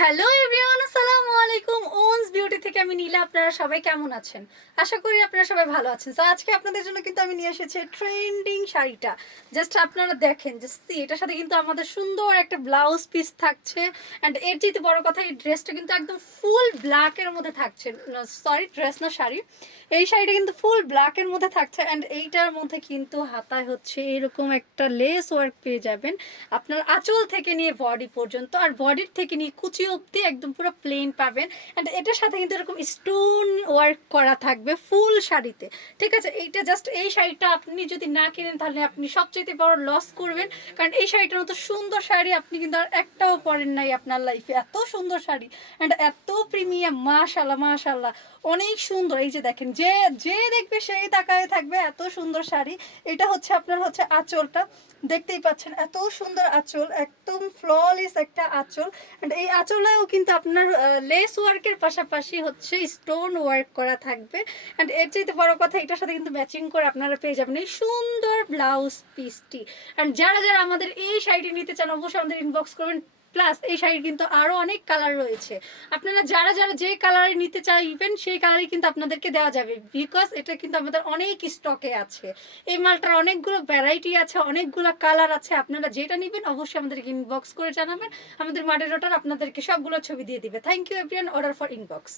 Hello everyone, আসসালামু আলাইকুম। ওনস beauty থেকে আমি নীলা। আপনারা সবাই কেমন আছেন? আশা করি আপনারা সবাই ভালো আছেন। তো আজকে আপনাদের জন্য কিন্তু আমি নিয়ে এসেছি ট্রেন্ডিং শাড়িটা। জাস্ট আপনারা দেখেন, জাস্ট সি, এটার সাথে কিন্তু আমাদের সুন্দর একটা ব্লাউজ পিস থাকছে। অ্যান্ড এর চেয়ে বড় কথা, এই ড্রেসটা কিন্তু একদম ফুল ব্ল্যাকের মধ্যে থাকছে। সরি, ড্রেস না, শাড়ি। এই শাড়িটা কিন্তু ফুল ব্ল্যাকের মধ্যে থাকছে। অ্যান্ড এইটার মধ্যে কিন্তু হাতায় হচ্ছে এরকম একটা লেস ওয়ার্ক পেয়ে যাবেন আপনার আঁচল থেকে নিয়ে বডি পর্যন্ত, আর বডির থেকে নিয়ে কুচি অবধি একদম পুরো প্লেন পাবেন। অ্যান্ড এটার সাথে কিন্তু এরকম স্টোন ওয়ার্ক করা থাকবে ফুল শাড়িতে। ঠিক আছে, এইটা জাস্ট এই শাড়িটা আপনি যদি না কিনেন তাহলে আপনি সবচেয়ে বড় লস করবেন। কারণ এই শাড়িটার মতো সুন্দর শাড়ি আপনি কিন্তু আর একটাও পরেন নাই আপনার লাইফে। এত সুন্দর শাড়ি অ্যান্ড এত প্রিমিয়াম, মাশাল্লাহ মাশাল্লাহ, অনেক সুন্দর। এই যে দেখেন, যে যে দেখবে সেই তাকায় থাকবে, এত সুন্দর শাড়ি। এটা হচ্ছে আপনার হচ্ছে আঁচলটা, দেখতেই পাচ্ছেন এত সুন্দর আঁচল, একদম ফ্ললেস একটা আঁচল। অ্যান্ড এই আঁচলেও কিন্তু আপনার লেস ওয়ার্কের পাশাপাশি হচ্ছে স্টোন ওয়ার্ক করা থাকবে। অ্যান্ড এর চাইতে বড় কথা, এটার সাথে কিন্তু ম্যাচিং করে আপনারা পেয়ে যাবেন এই সুন্দর ব্লাউজ পিসটি। অ্যান্ড যারা যারা আমাদের এই শাড়িটি নিতে চান অবশ্যই আমাদের ইনবক্স করবেন। প্লাস এই শাড়ির কিন্তু আরও অনেক কালার রয়েছে। আপনারা যারা যারা যে কালারে নিতে চাইবেন সেই কালারই কিন্তু আপনাদেরকে দেওয়া যাবে, বিকজ এটা কিন্তু আমাদের অনেক স্টকে আছে। এই মালটার অনেকগুলো ভ্যারাইটি আছে, অনেকগুলো কালার আছে। আপনারা যেটা নেবেন অবশ্যই আমাদেরকে ইনবক্স করে জানাবেন। আমাদের মডারেটর আপনাদেরকে সবগুলো ছবি দিয়ে দিবে। Thank you everyone, order for inbox.